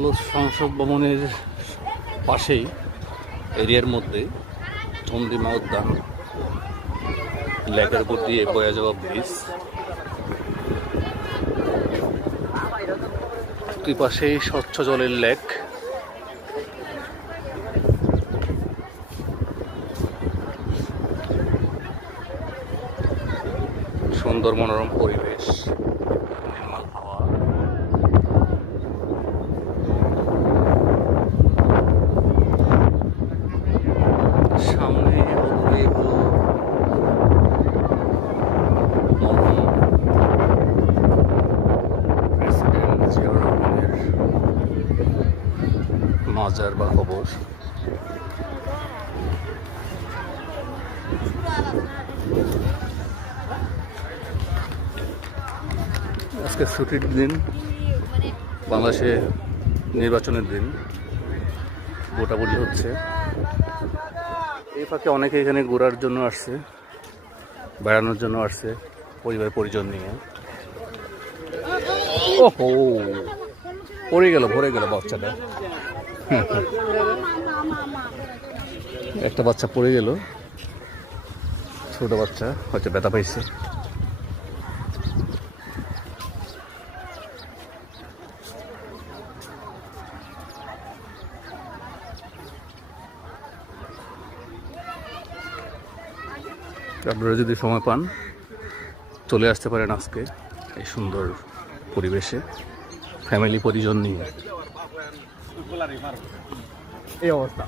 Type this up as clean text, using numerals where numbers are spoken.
হলো সংসদ ভবনের পাশেই এরিয়ার মধ্যে চন্দ্রিমা উদ্যান, লেকের উপর দিয়ে বয়ে যাওয়া ব্রিজ, দুই পাশেই স্বচ্ছ জলের লেক। সুন্দর মনোরম পরিবেশ, নির্মল হাওয়া। সামনে হলো মরহুম প্রেসিডেন্ট জিয়াউর রহমানের মাজার বা কবর। আজকে ছুটির দিন, বাংলাদেশে নির্বাচনের দিন, ভোটাভুটি হচ্ছে। এই ফাঁকে অনেকে এখানে ঘোরার জন্য আসছে, বেড়ানোর জন্য আসছে পরিবার পরিজন নিয়ে। ওহো, পড়ে গেল, ভরে গেল বাচ্চাটা। একটা বাচ্চা পড়ে গেল, ছোট বাচ্চা, হয়তো ব্যথা পাইছে। আপনারা যদি সময় পান চলে আসতে পারেন আজকে এই সুন্দর পরিবেশে ফ্যামিলি পরিজন নিয়ে। এই অবস্থা।